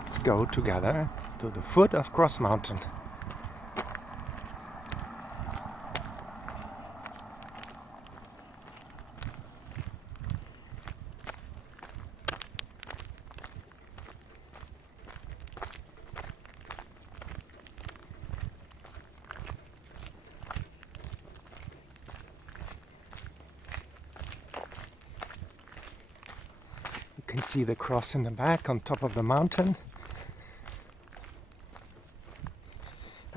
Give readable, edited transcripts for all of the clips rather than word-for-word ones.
let's go together to the foot of Cross Mountain. You can see the cross in the back on top of the mountain.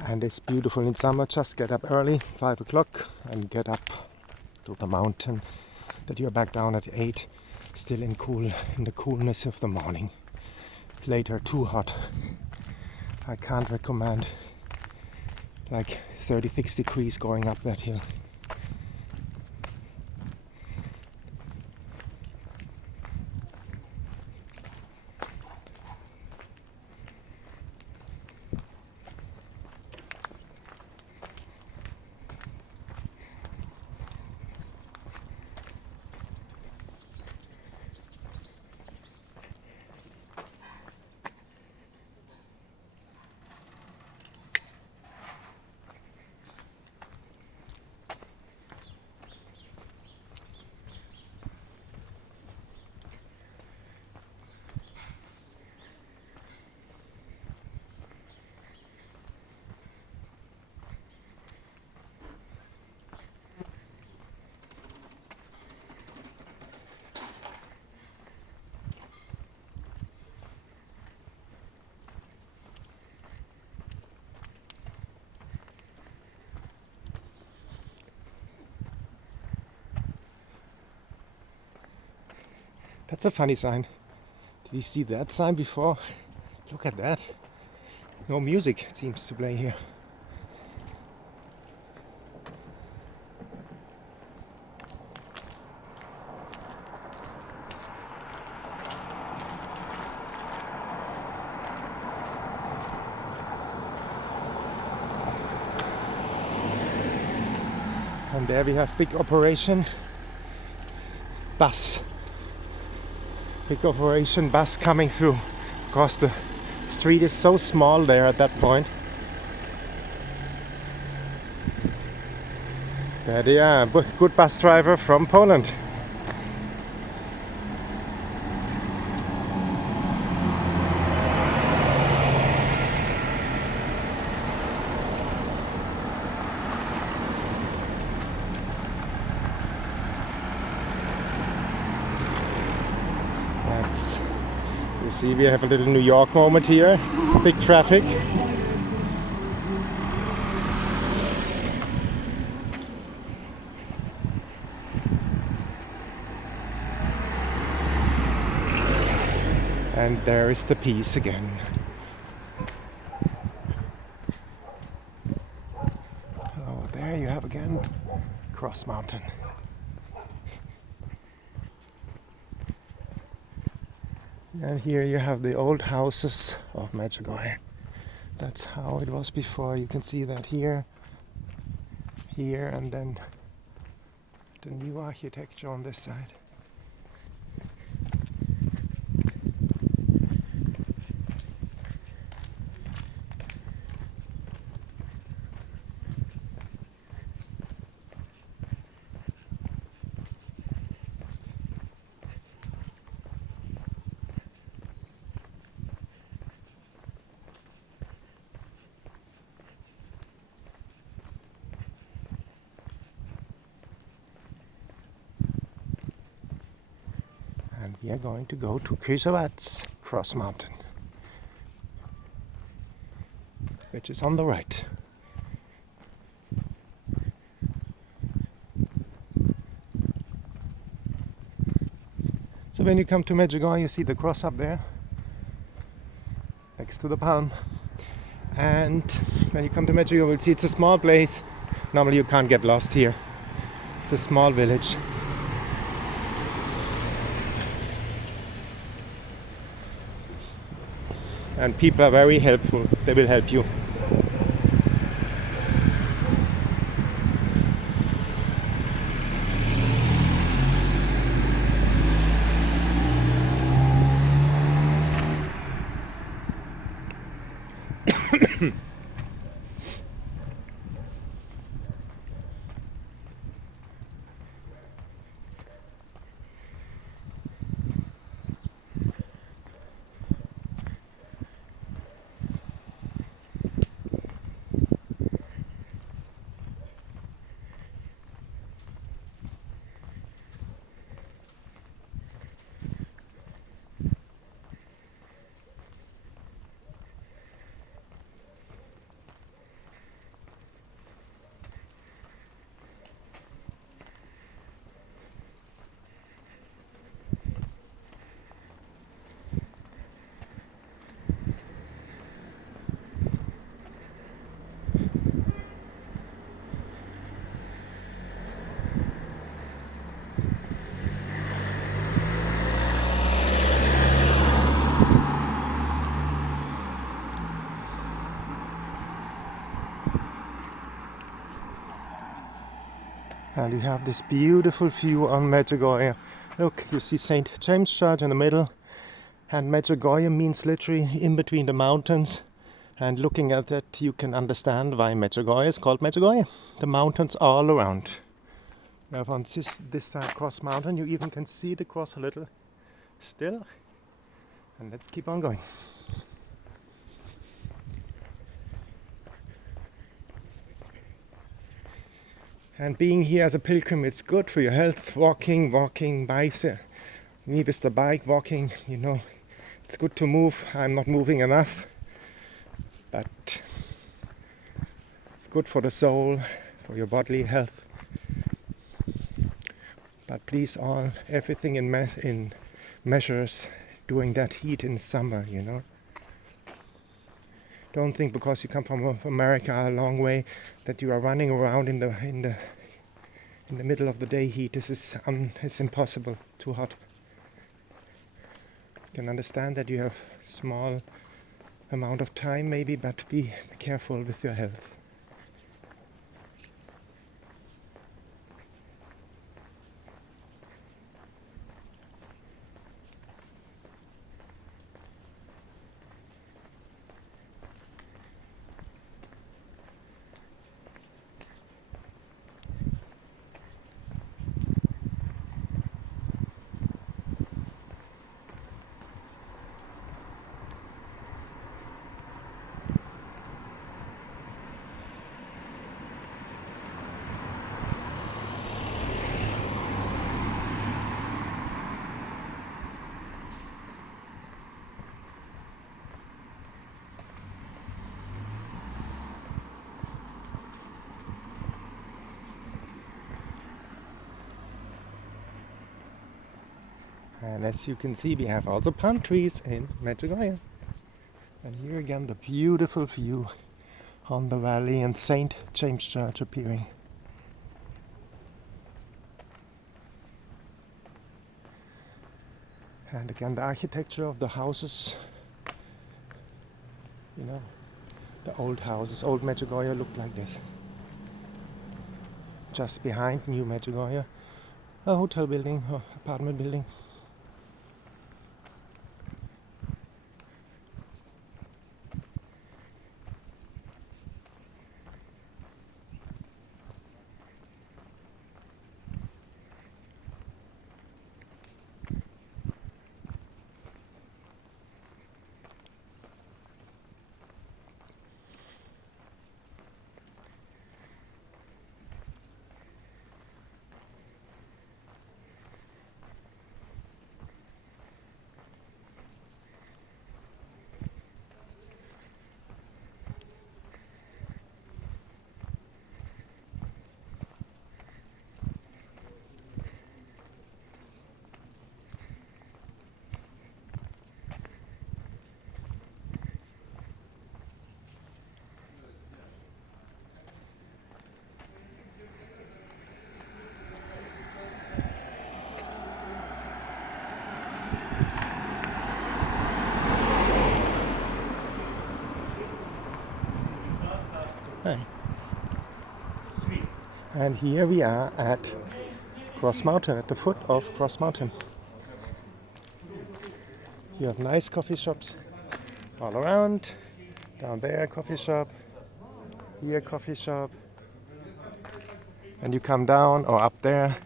And it's beautiful in summer. Just get up early, 5 o'clock, and get up to the mountain. That you're back down at 8, still in the coolness of the morning. Later too hot. I can't recommend like 36 degrees going up that hill. That's a funny sign. Did you see that sign before? Look at that. No music seems to play here. And there we have big operation bus. Big operation bus coming through. Of course, the street is so small there at that point. There they are, good bus driver from Poland. You see, we have a little New York moment here. Big traffic. And there is the peace again. Oh, there you have again Cross Mountain. And here you have the old houses of Medjugorje. That's how it was before. You can see that here, and then the new architecture on this side. And we are going to go to Huth Cross Mountain, which is on the right. So when you come to Medjugorje, you see the cross up there, next to the palm. And when you come to Medjugorje, you will see it's a small place. Normally you can't get lost here. It's a small village. And people are very helpful. They will help you. And you have this beautiful view on Medjugorje. Look, you see St. James Church in the middle, and Medjugorje means literally in between the mountains. And looking at it, you can understand why Medjugorje is called Medjugorje. The mountains all around. You have on this side cross mountain, you even can see the cross a little still. And let's keep on going. And being here as a pilgrim, it's good for your health. Walking, bicycle. Me with the bike, walking, it's good to move. I'm not moving enough. But it's good for the soul, for your bodily health. But please, everything in measures during that heat in summer, Don't think because you come from America a long way that you are running around in the middle of the day heat. This is it's impossible, too hot. You can understand that you have small amount of time maybe, but be careful with your health. And as you can see, we have also palm trees in Medjugorje. And here again, the beautiful view on the valley and St. James Church appearing. And again, the architecture of the houses, the old houses, old Medjugorje looked like this. Just behind New Medjugorje, a hotel building or apartment building. Hi. And here we are at Cross Mountain, at the foot of Cross Mountain. You have nice coffee shops all around. Down there, coffee shop. Here, coffee shop. And you come down or up there.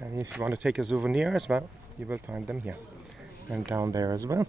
And if you want to take a souvenir as well, you will find them here. And down there as well.